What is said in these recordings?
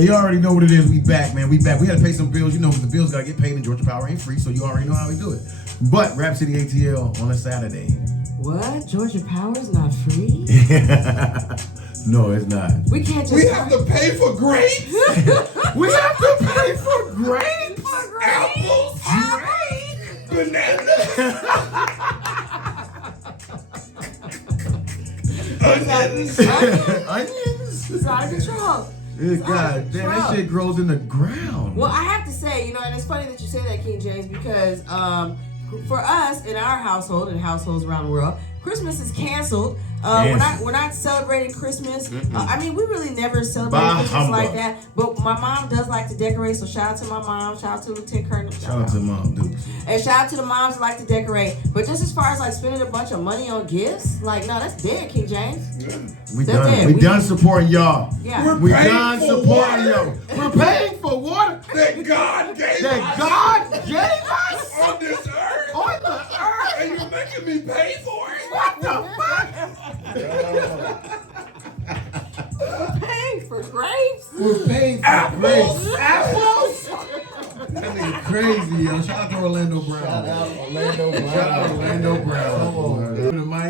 You already know what it is. We back, man. We back. We had to pay some bills. You know, the bills got to get paid and Georgia Power ain't free, so you already know how we do it. But Rap City ATL on a Saturday. What? Georgia Power's not free? No, it's not. We can't just... We have to pay for grapes? We have to pay for grapes? Apples? Bananas? Onions? It's out of control. God damn, that shit grows in the ground. Well, I have to say, and it's funny that you say that, King James, because for us in our household and households around the world, Christmas is canceled. We're not celebrating Christmas. I mean, we really never celebrate Christmas like that. But my mom does like to decorate. So shout out to my mom. Shout out to Lieutenant Colonel. Shout out to mom, dude. And shout out to the moms who like to decorate. But just as far as like spending a bunch of money on gifts, like no, that's dead, King James. Yeah. We done supporting y'all. Yeah. We done supporting y'all. We're paying for water that God gave us. On this earth. On the earth. And you're making me pay for it. What the fuck? We're paying for grapes. We're paying for apples. Apples? That nigga crazy, yo. Shout out to Orlando Brown. Shout out Orlando Brown.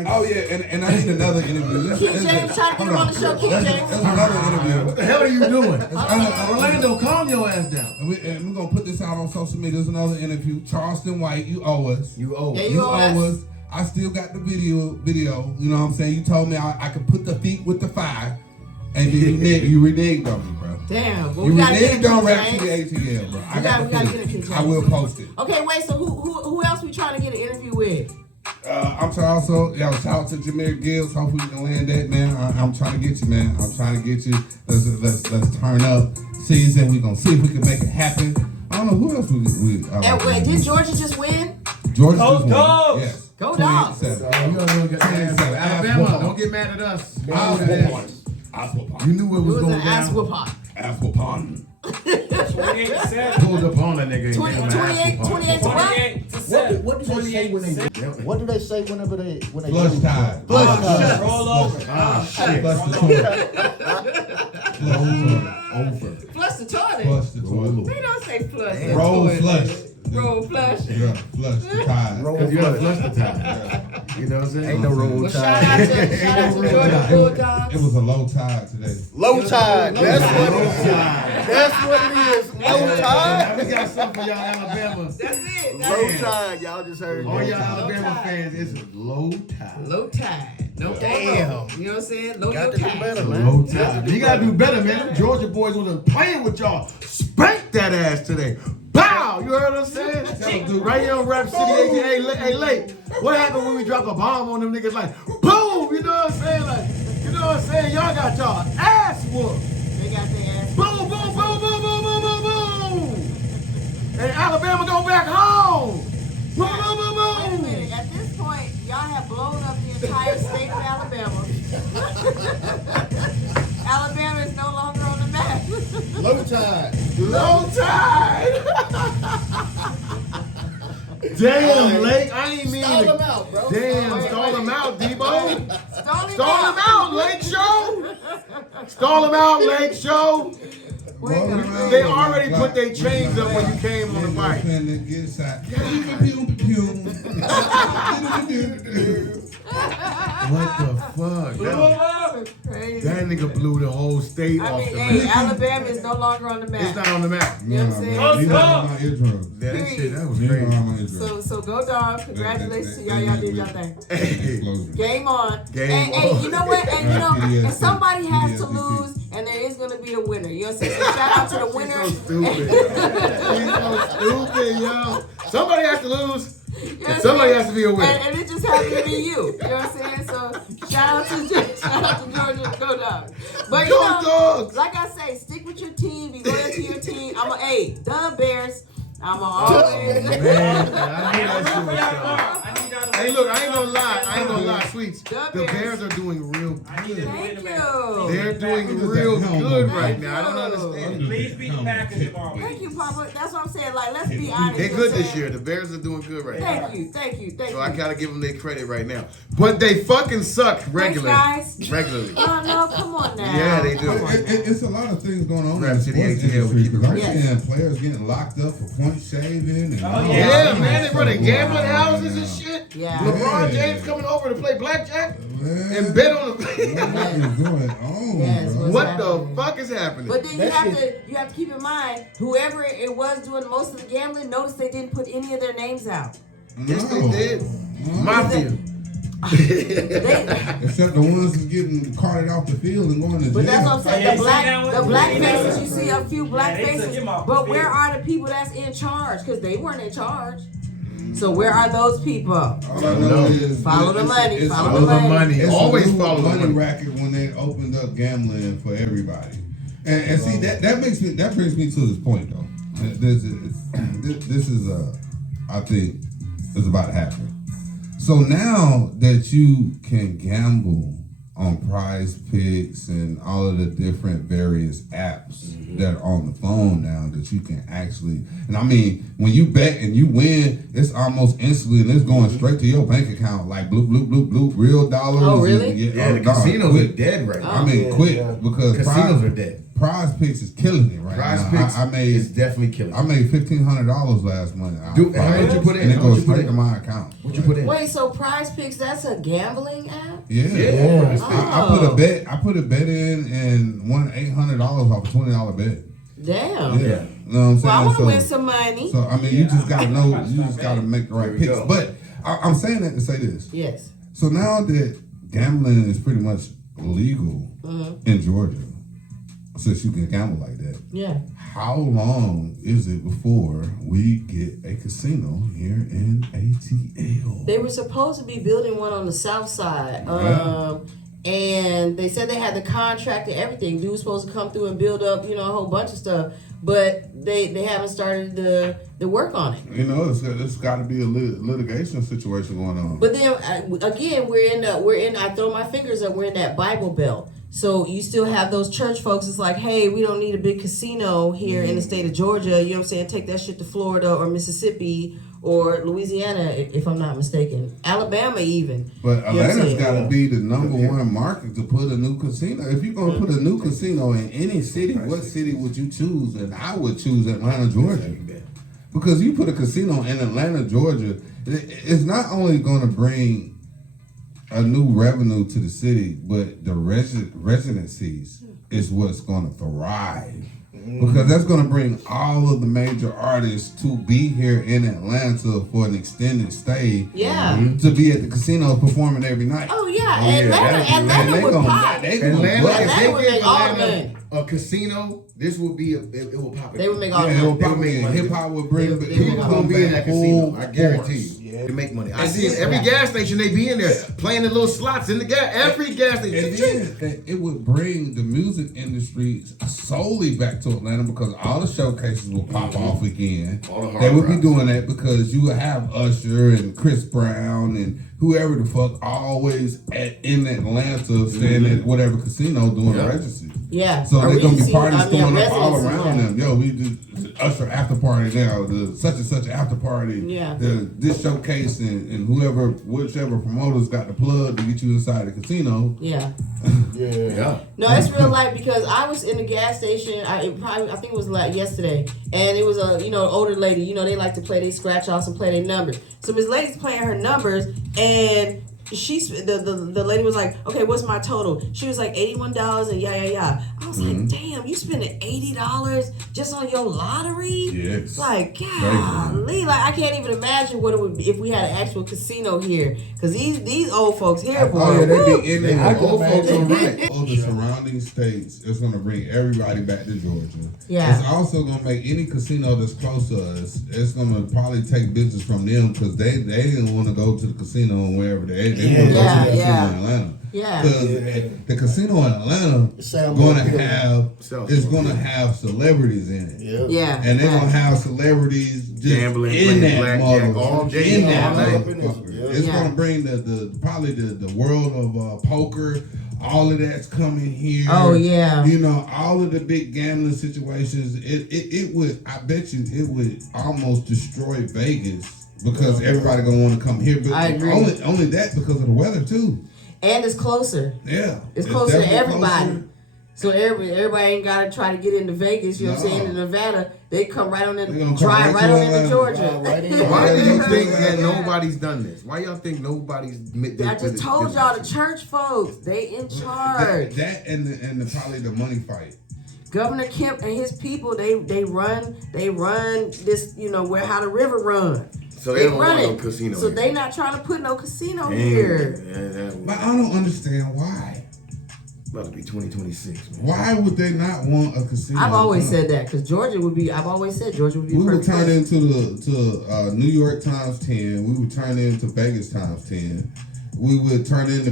Oh yeah, and I need another interview. King James, try to get him on the show, King James. That's another interview. What the hell are you doing? Orlando, calm your ass down. And we're gonna put this out on social media. There's another interview. Charleston White, you owe us. You owe us. Yeah, you owe us. I still got the video. You know what I'm saying? You told me I could put the feet with the fire, and you reneged on me, bro. Damn. Well, You we gotta get reneged on it, Rap King City James. ATL, bro. We gotta get it, King James. I will post it. Okay, wait. So who else we trying to get an interview with? I'm trying also, shout out to Jameer Gibbs. Hopefully we can land that, man. I'm trying to get you, man. I'm trying to get you. Let's turn up season. We gonna see if we can make it happen. I don't know who else we And wait, did Georgia just win? Georgia just won. Yes. Go Dogs. 27. Alabama, don't get mad at us. You knew it was going down. Ass whoopon. 28-7. Pulled up on that nigga. 28 to what? 28-7. What do they say when they? What do they say whenever they Flush tide. Flush tide. Roll over. Shit. Flush the toilet. Over. Flush the toilet. Flush the toilet. They don't say flush the Roll toilet. flush. Roll flush. Yeah, flush the tide. Because you gotta flush the time. You know what I'm saying? Ain't no roll Well, tide. shout out to Georgia Bulldogs. It was a low tide today. Low tide. That's what it is. tide. That's what it is. Low tide. We got something for y'all Alabama. That's it. Low tide. Y'all just heard. All y'all that. Alabama fans, it's low tide. Low tide. No Damn. You know what I'm saying? Low Got to do tide. better, man. Low tide. You gotta do better, man. Them Georgia boys wasn't playing with y'all. Spank that ass today. Bow! You heard what I'm saying? Right here on Rap City. Hey, Late. What happened when we drop a bomb on them niggas? Like, boom! You know what I'm saying? Like, you know what I'm saying? Y'all got y'all ass whooped. They got their ass. Boom, boom, boom, boom, boom, boom, boom, boom. And Alabama go back home. Boom, boom, boom, Wait a boom. minute. At this point, y'all have blown up the entire state of Alabama. Alabama is no longer on the map. Low tide. Low tide. Damn, Lake. I ain't mean Stall to. them out, bro. Damn, stall him out, Debo. Stall Stall him out, Lake Show. Stall him out, Lake Show. They already put their chains up when you came on the bike. Get shot. What the fuck? Crazy. That nigga blew the whole state I off mean, the hey, map. Alabama is no longer on the map. It's not on the map. You know what I'm saying? These are my eardrums. That shit, that was These are crazy. my eardrums. So go Dogs. Congratulations to y'all. Y'all did your thing. Hey, Game on. Game and on. you know what? And you know, PTSD. and somebody has to lose, and there is gonna be a winner. You know what I'm saying? So shout out to the winner. so stupid. He's so stupid, yo. Somebody has to lose. You know what And I'm somebody saying? has to be a winner. And it just happened to be you. You know what I'm saying? So shout out to Georgia, go Dogs. But you Go know, Dogs. like I say, stick with your team. Be loyal to your team. The Bears. I'm always. Man, I knew that shit was coming. Hey, look, I ain't gonna lie, Sweets. The Bears are doing real good. Thank you. They're doing real good right now. I don't understand. Please beat the Packers tomorrow. Thank you, Papa. That's what I'm saying. Like, let's be honest. They're You know what good I'm this saying? year. The Bears are doing good right now. Thank you. So I gotta give them their credit right now. But they fucking suck regularly. Thanks, guys. Regularly. Oh, no, come on now. Yeah, they do. Come on. It's a lot of things going on Rap in the City sports ATL, we industry keep it because I'm real. seeing players getting locked up for point shaving and Oh, Yeah, Yeah. man, they running gambling houses and shit. Yeah. LeBron Yeah. James coming over to play blackjack Man, and bet on what the. is going on, Yes, bro? What the fuck is happening? But then you have to keep in mind, whoever it was doing most of the gambling, notice they didn't put any of their names out. Yes, they No. did. No. Mafia. Except the ones that's getting carted off the field and going to jail. But that's what I'm saying. Yeah, The you black, see that one? the black You see that faces, one? you see a few black Yeah, they took faces. him off the But where field. are the people that's in charge? Because they weren't in charge. So where are those people? All I know is Follow the money, It's follow the money. It's Always a new follow the money money. racket when they opened up gambling for everybody. And see that brings me to this point though. This is I think is about to happen. So now that you can gamble on Prize Picks and all of the different various apps that are on the phone now that you can actually, and I mean, when you bet and you win, it's almost instantly and it's going straight to your bank account like bloop, bloop, bloop, bloop, real dollars. Oh, really? Yeah, the casinos are dead right now. I mean, quick because Casinos are dead. Prize Picks is killing it right Prize now. Picks I made is definitely killing. I made $1,500 last month. Dude, how much you put in? And it How much goes you put straight in? to my account. What you put in? Wait, so Prize Picks, that's a gambling app? Yeah. Yeah. I put a bet in and won $800 off a $20 bet. Damn. Yeah. You know what I'm saying? Well, I want to So- win some money. So I mean, you just gotta know, you just gotta make the right There we picks. go. But I'm saying that to say this. Yes. So now that gambling is pretty much legal in Georgia, since you can gamble like that, Yeah. how long is it before we get a casino here in ATL? They were supposed to be building one on the south side. Yeah. And they said they had the contract and everything. Dude was supposed to come through and build up, a whole bunch of stuff. But they haven't started the work on it. You know, it's got to be a litigation situation going on. But then again, we're in. I throw my fingers up. We're in that Bible Belt. So you still have those church folks. It's like, hey, we don't need a big casino here in the state of Georgia. You know what I'm saying? Take that shit to Florida or Mississippi or Louisiana, if I'm not mistaken. Alabama even. But You know what I'm Atlanta's saying? got to be the number one market to put a new casino. If you're going to put a new casino in any city, what city would you choose? And I would choose Atlanta, Georgia. Because you put a casino in Atlanta, Georgia, it's not only going to bring a new revenue to the city, but the residencies is what's going to thrive. Because that's going to bring all of the major artists to be here in Atlanta for an extended stay. Yeah. To be at the casino performing every night. Oh yeah, Oh, yeah, Atlanta And they would gonna- pop. they gonna Atlanta, bust. if Atlanta they would give make all the Atlanta money. a casino, this will be it will pop it. They would make all the Yeah, it will money. probably make money. hip hop would bring They People would gonna be in that casino. I guarantee force. you. They make money. I see it every gas station. They be in there playing the little slots in the gas. Every gas And station. then it would bring the music industry solely back to Atlanta because all the showcases will pop off again. All the hard They would be rocks. doing that because you would have Usher and Chris Brown and whoever the fuck always in Atlanta staying at whatever casino doing Yeah. the registry. Yeah. So they're gonna be parties a throwing up all residency, around yeah. them. Yo, we just Usher after party now, the such and such after party. Yeah. This showcase and whichever promoters got the plug to get you inside the casino. Yeah. Yeah. No, it's real life because I was in the gas station. I think it was like yesterday, and it was a older lady. They like to play they scratch offs and play their numbers. So Miss Lady's playing her numbers, and the lady was like, okay, what's my total? She was like $81 and yeah. I was like, damn, you spending $80 just on your lottery? Yes. Like, golly, like I can't even imagine what it would be if we had an actual casino here. Cause these old folks here, boy, Oh yeah, they woo. be in there. I can Old folks are imagine. right. All the surrounding states is gonna bring everybody back to Georgia. Yeah. It's also gonna make any casino that's close to us. It's gonna probably take business from them because they didn't want to go to the casino wherever they want to go to the casino in Atlanta. Yeah. Because the casino in Atlanta Sound going more to appealing. is going to have celebrities in it. Yeah. And they're gonna have celebrities just Gambling, in playing that blackjack motherfucker. all day, In that all night. motherfucker. Yeah. It's Yeah. gonna bring probably the world of poker, All of that's coming here. Oh yeah. You know, all of the big gambling situations. It would. I bet you it would almost destroy Vegas because everybody gonna want to come here. But I agree. Only that because of the weather too. And it's closer. Yeah, It's closer to definitely everybody. closer. So everybody ain't gotta try to get into Vegas. You know what I'm saying? In Nevada, they come right on in, They gonna come drive right right to on into Atlanta. Georgia. Right in. Why do you think Yeah. that nobody's done this? Why y'all think nobody's? I just told y'all the church folks, they in charge. That and the probably the money fight. Governor Kemp and his people, they run this, you know, where how the river run. So they don't run want no it. casino. So here. they not trying to put no casino here. But I don't understand why. About to be 2026. Man. Why would they not want a casino? I've always said that because Georgia would be. I've always said Georgia would be. We would perfect turn place. into New York times 10. We would turn into Vegas times 10. We would turn into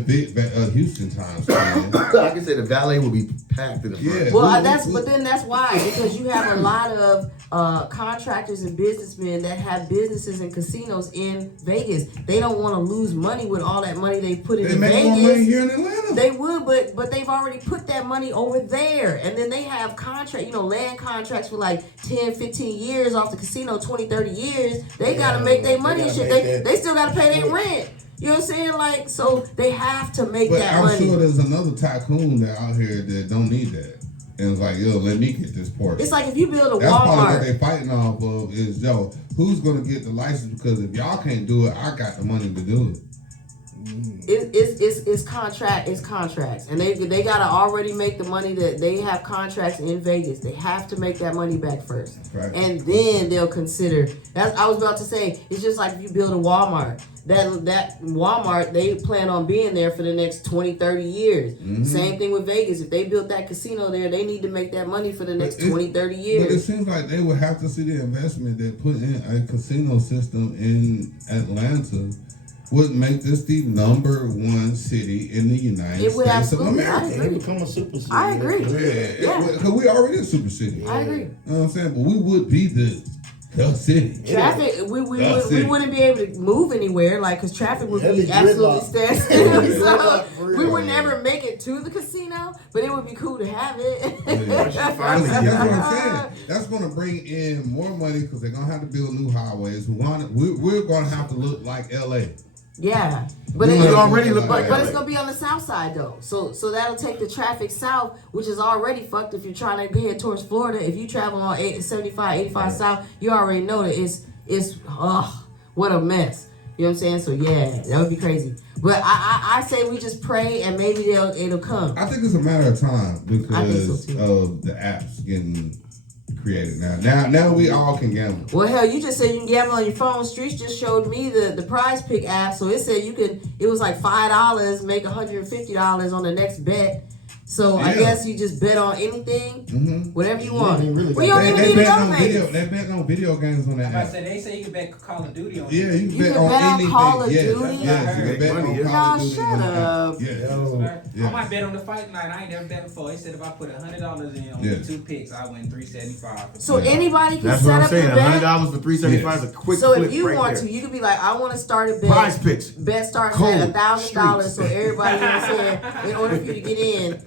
Houston times 10. Like I said, the valet will be packed in the front. Yeah. Well, but then that's why, because you have a lot of contractors and businessmen that have businesses and casinos in Vegas. They don't want to lose money with all that money they put They in make Vegas. more money here in Atlanta. They would, but they've already put that money over there. And then they have land contracts for like 10, 15 years off the casino, 20, 30 years. They got to make their money and shit. They still got to pay their rent. You know what I'm saying? Like, so they have to make But that I'm money. sure there's another tycoon that out here that don't need that. And it's like, yo, let me get this portion. It's like if you build a That's probably what Walmart. they fighting off of is, yo, who's going to get the license? Because if y'all can't do it, I got the money to do it. It's contracts, and they gotta already make the money that they have contracts in Vegas. They have to make that money back first, Right. and then they'll consider. That's I was about to say. It's just like if you build a Walmart. That Walmart, they plan on being there for the next 20, 30 years. Mm-hmm. Same thing with Vegas. If they built that casino there, they need to make that money for the next 20, 30 But it years. seems like they would have to see the investment that put in a casino system in Atlanta would make this the #1 city in the United It would States of absolutely. I America. They agree. become a super city. I agree. Yeah, Yeah. because we already a super city. I agree. You know what I'm saying? But we would be the city. Traffic, we That's it. wouldn't be able to move anywhere, like, because traffic would Heavy be absolutely gridlock. standstill. Heavy So gridlock for real. we would never make it to the casino, but it would be cool to have it. That's what I'm saying. That's going to bring in more money because they're going to have to build new highways. We're going to have to look like LA. Yeah, but We it already look like but it's LA. gonna be on the south side though. So that'll take the traffic south, which is already fucked. If you're trying to head towards Florida, if you travel on 75, 85 south, you already know that it's what a mess. You know what I'm saying? So yeah, that would be crazy. But I say we just pray and maybe it'll come. I think it's a matter of time I think so, because too. of the apps getting created now. Now we all can gamble. Well, hell, you just said you can gamble on your phone. Streetz just showed me the Prize Pick app, so it said it was like $5, make $150 on the next bet. So I Yeah. guess you just bet on anything, whatever you want. ain't really Well, you don't They even need to bet go on to video. Vegas. They bet on video games on that I app. said they say you can bet Call of Duty on Yeah, it. you You bet can on bet on anything. Call of yes, Duty? yes, you can bet Money, on yeah. Call of No, Duty. shut on that app. up. Yes. I might bet on the fight night. I ain't never bet before. They said if I put $100 in on Yeah. 2 picks, I win $375. So anybody can That's set what I'm up saying. a bet. $100 for $375 is a quick So flip if you right want there. to, you could be like, I want to start a bet. Prize Picks. Bet starts Code. at $1,000, so Streetz. everybody, you know what I'm saying, in order for you to get in,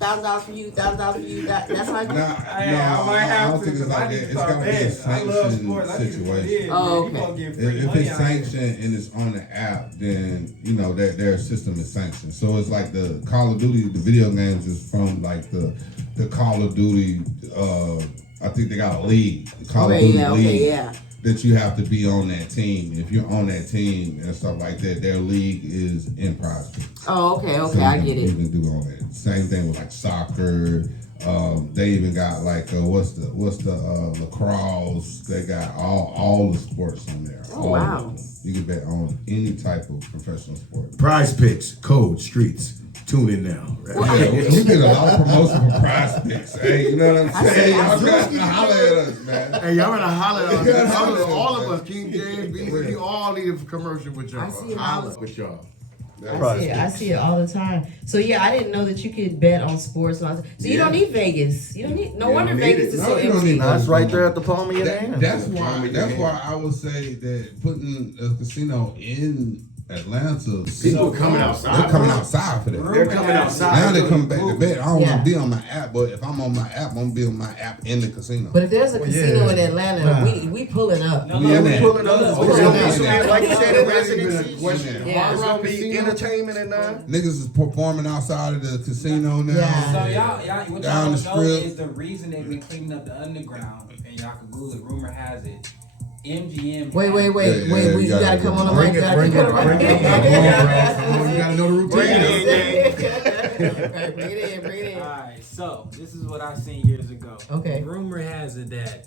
$1,000 for you, $1,000 for you. That's how you. Nah, I might I have don't to think it's because I like need that. to It's start got to be a betting. I love sports. I need to sanctioned put it situation. in. Oh, Man, you okay. gonna get free If money it's out here. sanctioned and it's on the app, then you know that their system is sanctioned. So it's like the Call of Duty, the video games is from like the Call of Duty. I think they got a league, the Call of Duty league, yeah. that you have to be on that team. If you're on that team and stuff like that, their league is in Prize Picks. Oh, okay, So I you get can it. even do all that. Same thing with like soccer. They even got like what's the lacrosse. They got all the sports on there. Oh, All wow. of them. You can bet on any type of professional sport. Prize Picks, code Streetz. Tune in now. We get a lot of promotion for Prize Picks. Hey, you know what I'm saying? Y'all got to holler at us, man. Hey, y'all better holler at us. All of us, King James, Beezy, we all need a commercial with y'all. I see it. Holler with y'all. I see it all the time. So yeah, I didn't know that you could bet on sports. So you don't need Vegas. You don't need. No wonder don't need Vegas it. is No, so you don't empty. need Nah, it's right there at the palm of your hand. That's why I would say that putting a casino in Atlanta. People coming outside. They're coming outside for that. They're coming outside. Now they're coming back to bed. I don't want to be on my app, but if I'm on my app, I'm gonna be on my app in the casino. But if there's a casino in Atlanta, we pulling up. we pulling up. up. Like you said, residency. Yeah. It's gonna be entertainment and Niggas is performing outside of the casino now. Yeah. So y'all, what Down y'all the don't know strip. is the reason they been cleaning up the underground, and y'all can Google it. Rumor has it, MGM. Wait. Yeah, You gotta come on the mic. Bring it. You gotta know the routine. Bring it in. Alright, so this is what I seen years ago. Okay. Rumor has it that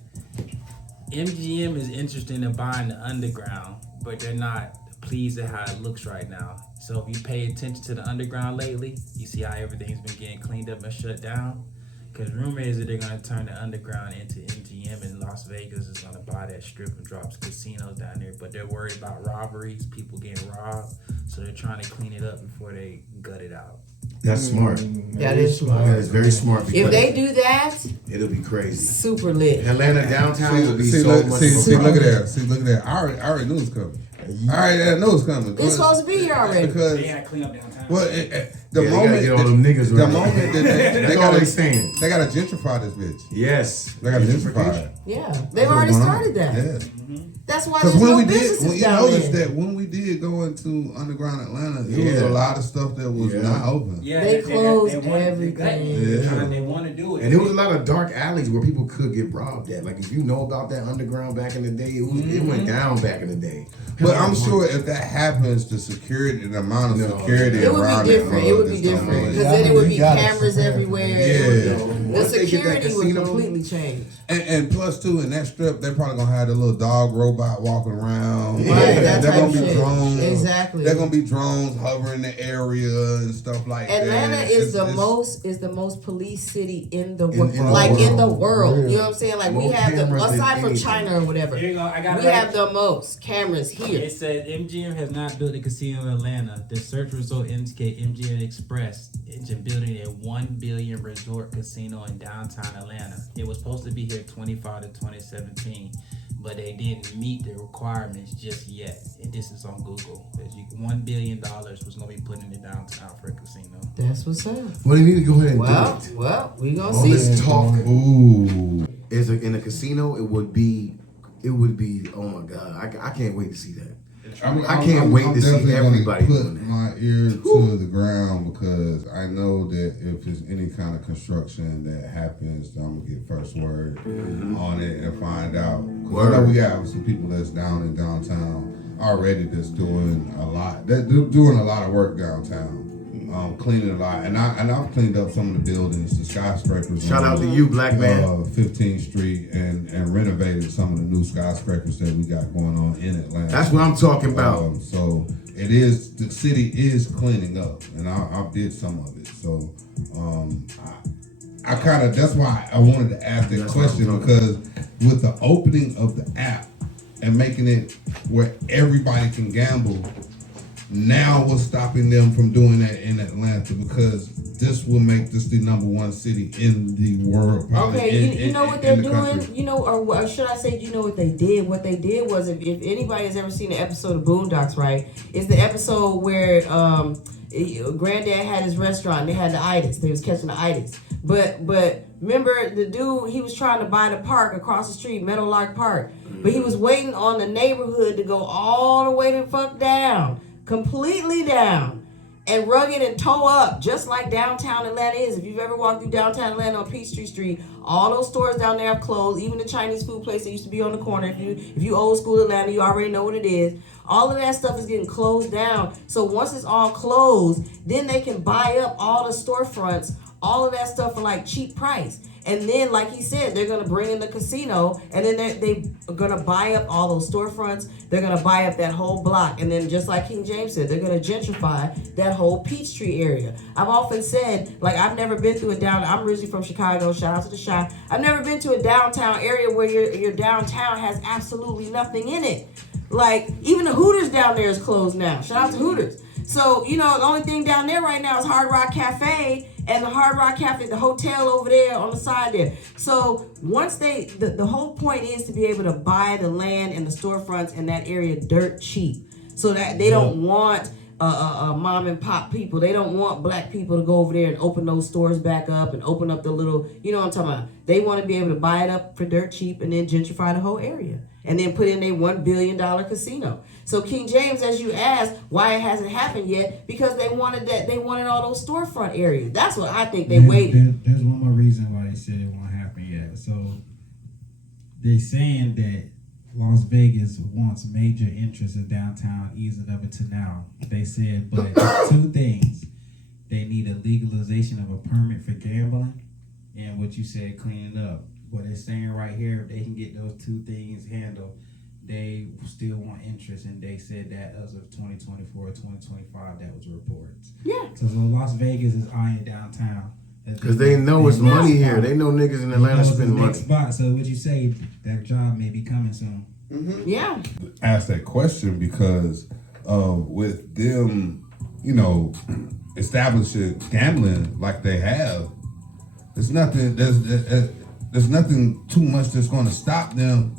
MGM is interested in buying the underground, but they're not pleased at how it looks right now. So if you pay attention to the underground lately, you see how everything's been getting cleaned up and shut down. Because rumor is that they're gonna turn the underground into MGM, and Las Vegas is gonna buy that strip and drops casinos down there. But they're worried about robberies, people getting robbed, so they're trying to clean it up before they gut it out. That's smart. That is smart. That is very smart. If they do that, it'll be crazy. super lit. Atlanta downtown will be so much. See, look at that. See, look at that. I already knew it was coming. I already knew it was coming. It's supposed to be here already. Because They gotta clean up downtown. well, the They moment gotta get all them niggas the right. moment that they That's all gotta they saying. they gotta gentrify this bitch. Yes. They gotta gentrify it. Yeah, they've That's already what's going on. started that. Yeah. That's why Because there's when no we did, businesses when you down noticed there. that when we did go into underground Atlanta, it was Yeah. a lot of stuff that was Yeah. not open. Yeah, They closed want- they everything. Yeah. They want to do it. And there was a lot of dark alleys where people could get robbed at. Like if you know about that underground back in the day, it went down back in the day. But I'm sure if that happens, the security, the amount of No. security It would around be different. It would be different because then it would be cameras everywhere. Yeah. The Once they get that security would casino- completely change. And plus too, in that strip, they're probably gonna have the little dog robot walking around. Right, that They're type gonna be shit. drones. Exactly. They're gonna be drones hovering the area and stuff like Atlanta that. is the most police city in the world, like in the world. You know what I'm saying? Like we More have the cameras than aside from anything. China or whatever, Here you go. I got we it right. have the most cameras here. It said MGM has not built a casino in Atlanta. The search result indicate MGM expressed into building a $1 billion resort casino in downtown Atlanta. It was supposed to be here 25 to 2017, but they didn't meet the requirements just yet. And this is on Google. $1 billion was going to be put in the downtown for a casino. That's what's up. Well, they need to go ahead and Well, do it. well, we gonna All see. this talk Ooh. is in a casino. It would be. Oh my God! I can't wait to see that. I can't wait to see definitely gonna everybody put doing that. my ear to the ground because I know that if there's any kind of construction that happens, I'm gonna get first word on it and find out. 'Cause I know we got some people that's down in downtown already that's doing a lot. They're doing a lot of work downtown. Cleaning a lot, and I've cleaned up some of the buildings, the skyscrapers. Shout out to you, black man. 15th Street, and renovated some of the new skyscrapers that we got going on in Atlanta. That's what I'm talking about. So it is, the city is cleaning up, and I did some of it. So I kind of, that's why I wanted to ask that question, because with the opening of the app and making it where everybody can gamble, now what's stopping them from doing that in Atlanta? Because this will make this the #1 city in the world. Probably Okay, you know what they're in the doing? country. You know, or should I say, you know what they did? What they did was, if anybody has ever seen the episode of Boondocks, right? It's the episode where Granddad had his restaurant. They had the itis. They was catching the itis. But remember the dude? He was trying to buy the park across the street, Meadowlark Park. But he was waiting on the neighborhood to go all the way the fuck down, completely down, and rugged and toe up, just like downtown Atlanta is. If you've ever walked through downtown Atlanta on Peachtree Street, all those stores down there have closed. Even the Chinese food place that used to be on the corner. If you old school Atlanta, you already know what it is. All of that stuff is getting closed down. So once it's all closed, then they can buy up all the storefronts, all of that stuff for like cheap price. And then, like he said, they're going to bring in the casino, and then they are going to buy up all those storefronts. They're going to buy up that whole block. And then, just like King James said, they're going to gentrify that whole Peachtree area. I've often said, like, I've never been through I'm originally from Chicago. Shout out to the Chi. I've never been to a downtown area where your downtown has absolutely nothing in it. Like, even the Hooters down there is closed now. Shout out to Hooters. So, you know, the only thing down there right now is Hard Rock Cafe, and the Hard Rock Cafe, the hotel over there on the side there. So once the whole point is to be able to buy the land and the storefronts in that area dirt cheap. so that they don't want mom and pop people. They don't want black people to go over there and open those stores back up and open up the little, you know what I'm talking about. They want to be able to buy it up for dirt cheap and then gentrify the whole area and then put in a $1 billion casino. So King James, as you asked, why it hasn't happened yet, because they wanted all those storefront areas. That's what I think they waited. There's one more reason why they said it won't happen yet. So they're saying that Las Vegas wants major interest in downtown easing up until now. They said, but two things. They need a legalization of a permit for gambling and what you said, cleaning up. What they're saying right here, if they can get those two things handled, they still want interest, and they said that as of 2024 or 2025, that was reports. Yeah. So Las Vegas is eyeing downtown. Because they know it's money here. They know niggas in Atlanta spend money. Spot. So what you say, that job may be coming soon. Mm-hmm. Yeah. Ask that question because with them, establishing gambling like they have, there's nothing too much that's going to stop them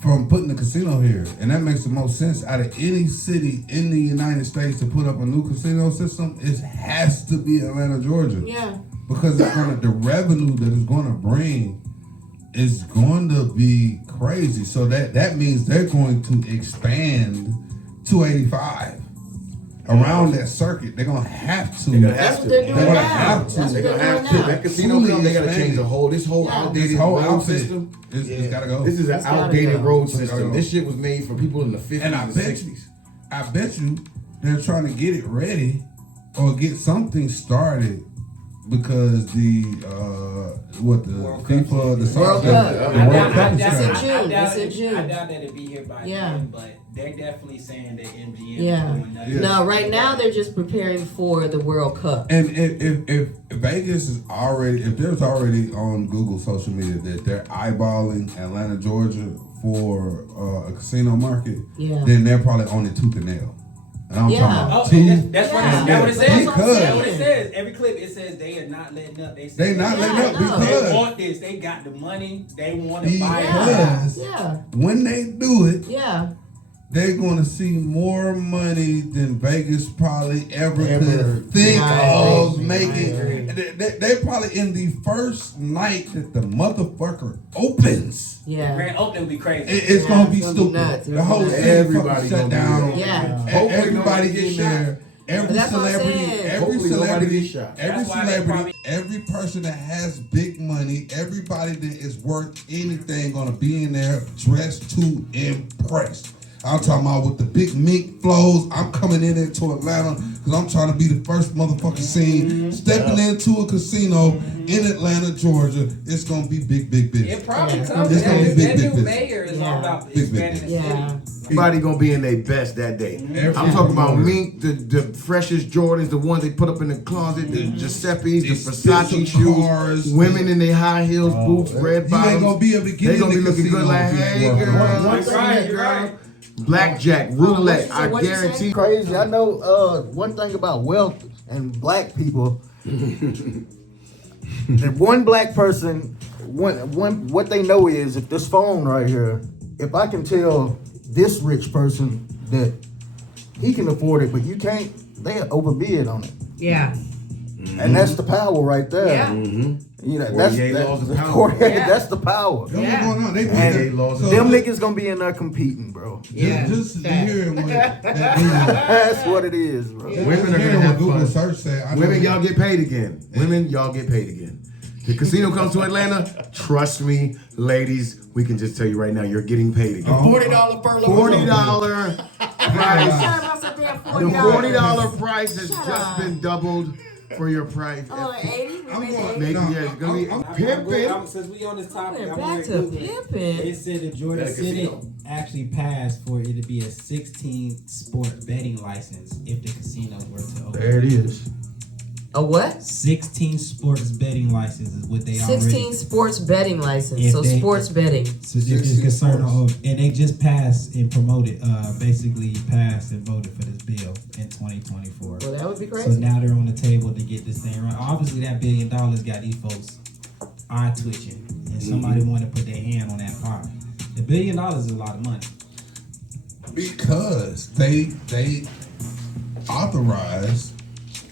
from putting a casino here. And that makes the most sense out of any city in the United States to put up a new casino system. It has to be Atlanta, Georgia. Yeah. Because the revenue that it's going to bring is going to be crazy. So that means they're going to expand 285 around that circuit. They're going to have to. That's what they're doing They're going to now. have to. That's what They're they're gonna doing have to. now. That casino come, they got to change this whole outdated This whole road outfit. system. It's got to go. This is an It's gotta outdated go. road It's gotta system. go. This shit was made for people in the 50s And and 60s. I bet you they're trying to get it ready or get something started because the FIFA, the World soccer, Cup. the World Cup is That's in coming. June. That's in June. I doubt that it'll be here by then, but they're definitely saying that MGM is doing nothing. No, right now they're just preparing for the World Cup. And if Vegas is already, if there's already on Google social media that they're eyeballing Atlanta, Georgia for a casino market, then they're probably on it tooth and nail. And I'm talking about That's what it says. That's what it says. Every clip it says they are not letting up. They not letting up because they want this. They got the money. They want to buy it. Because when they do it, they're going to see more money than Vegas probably ever could think of making. They're probably in the first night that the motherfucker opens. Yeah. Grand opening will be crazy. It's going to be stupid. Nuts. The whole city Everybody shut down. Yeah. Everybody in there. Every That's what I'm celebrity, saying. every Hopefully nobody celebrity, gets shot. every That's why they celebrity, every person that has big money, everybody that is worth anything gonna be in there dressed to impress. I'm talking about with the big mink flows. I'm coming into Atlanta because I'm trying to be the first motherfucking scene. Stepping into a casino in Atlanta, Georgia. It's gonna be big business. It probably comes. It's gonna be big That new business. mayor is all about Big expanding the city. Everybody gonna be in their best that day. Every I'm talking about morning. mink, the freshest Jordans, the ones they put up in the closet, the Giuseppe's, the These Versace expensive cars. shoes, women in their high heels, boots, red You ain't bottoms. gonna be able to get They in gonna the be looking casino good like, if you hey walk girl, around. what's You're up, right, you're girl? right. Blackjack, roulette, So I what you say? guarantee. Crazy. I know one thing about wealth and black people. That one black person, what they know is if this phone right here, if I can tell this rich person that he can afford it, but you can't, they overbid on it. Yeah. And that's the power right there. Yeah. You know, Forty-eight laws of power. that's the power. What's going on? They put And that- laws so them just- niggas gonna be in there competing, bro. Just hearing what that That's what it is, bro. Women are gonna hearing have what Google fun. search said. I know Women, that- y'all get paid again. Women, y'all get paid again. The casino comes to Atlanta. Trust me, ladies, we can just tell you right now, you're getting paid again. $40 furlough. $40 price. Shut up, I said damn The $40. $40 price has Shut just up. been doubled for your price. Oh, 80? We I'm made going- 80? Maybe, No, yeah, it's gonna be I'm- pimping. Since we on this topic, We're I'm back gonna to Google it. pimping. It said the Georgia Better Senate casino. actually passed for it to be a 16 sport betting license if the casino were to open. There it is. A what? 16 sports betting license is what they 16 already. sports betting license. If So they- sports betting. So they're just concerned of, and they just passed and promoted, basically passed and voted for this bill in 2024. Well, that would be So crazy. now they're on the table to get this thing right. Obviously, that $1 billion got these folks eye twitching, and somebody want to put their hand on that pot. The $1 billion is a lot of money. Because they authorize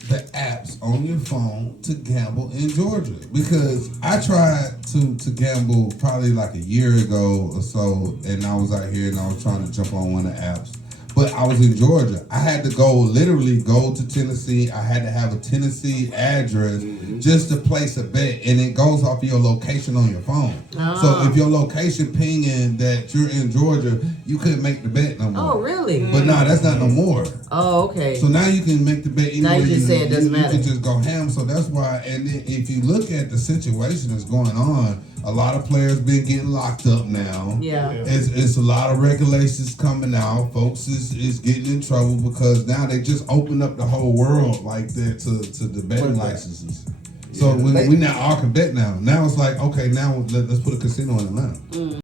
the apps on your phone to gamble in Georgia. Because I tried to gamble probably like a year ago or so, and I was out here and I was trying to jump on one of the apps. But I was in Georgia. I had to literally go to Tennessee. I had to have a Tennessee address just to place a bet, and it goes off your location on your phone. So if your location pinging that you're in Georgia, you couldn't make the bet no more. Oh, really? But no, that's not no more. Oh, okay. So now you can make the bet anywhere. Now you can say it doesn't matter. You can just go ham. So that's why. And then if you look at the situation that's going on, a lot of players been getting locked up now. Yeah. It's a lot of regulations coming out. Folks is getting in trouble because now they just open up the whole world like that to the betting licenses. So we now all can bet now. Now it's like, okay, now let's put a casino in Atlanta.